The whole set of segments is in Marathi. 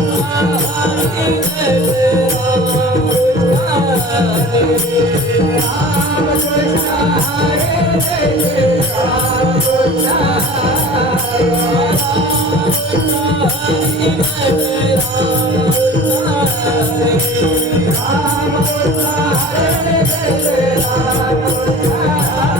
आहर जार बाव को अर जारी आप तर जारे नेड़ा जारा जारर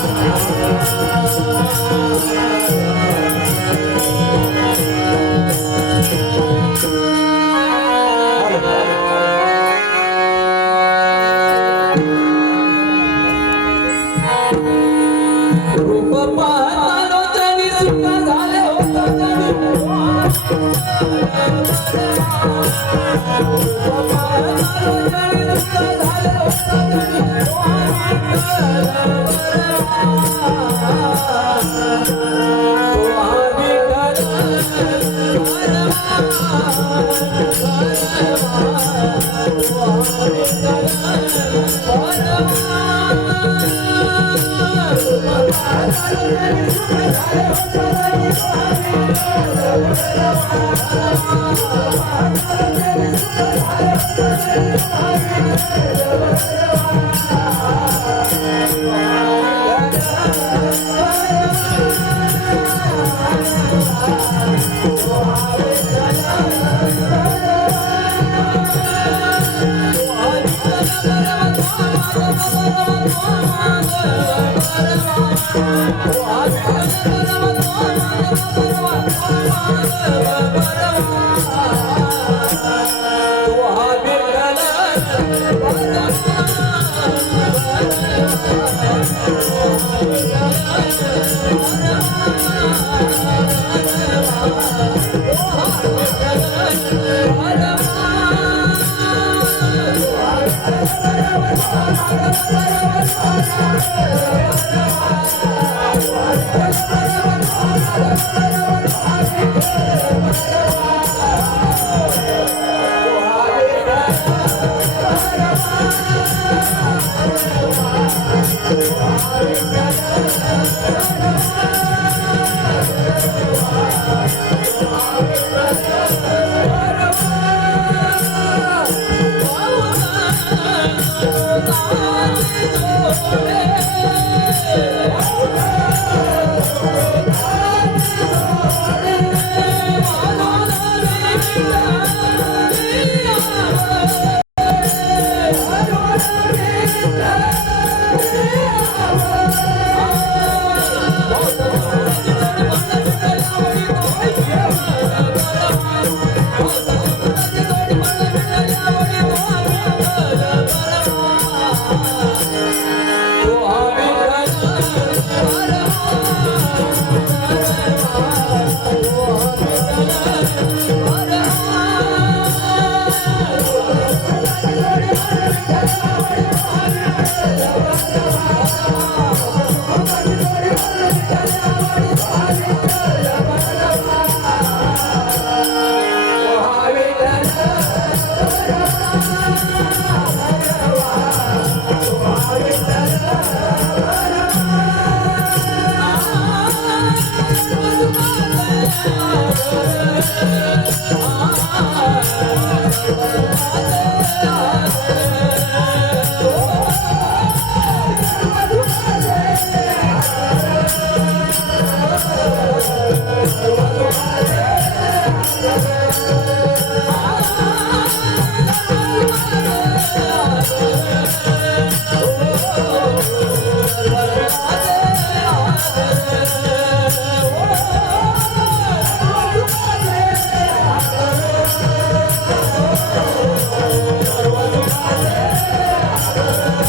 Thank you. I'm Música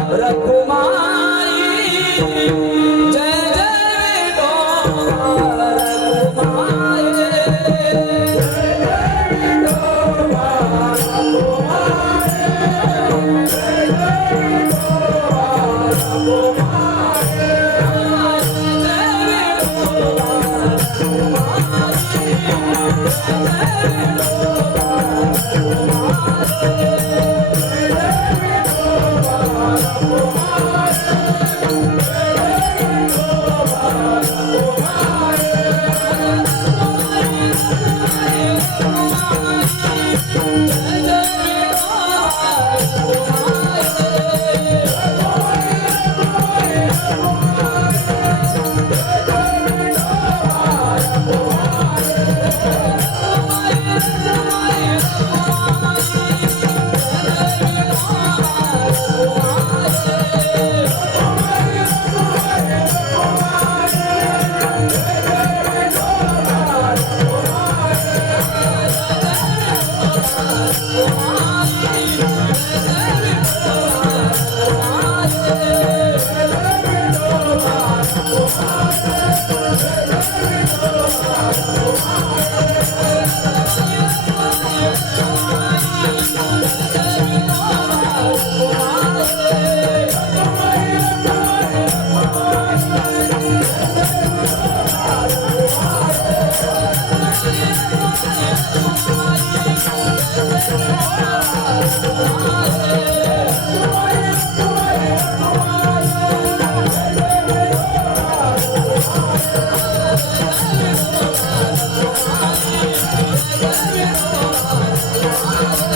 रखुमारी Oh, oh, oh, oh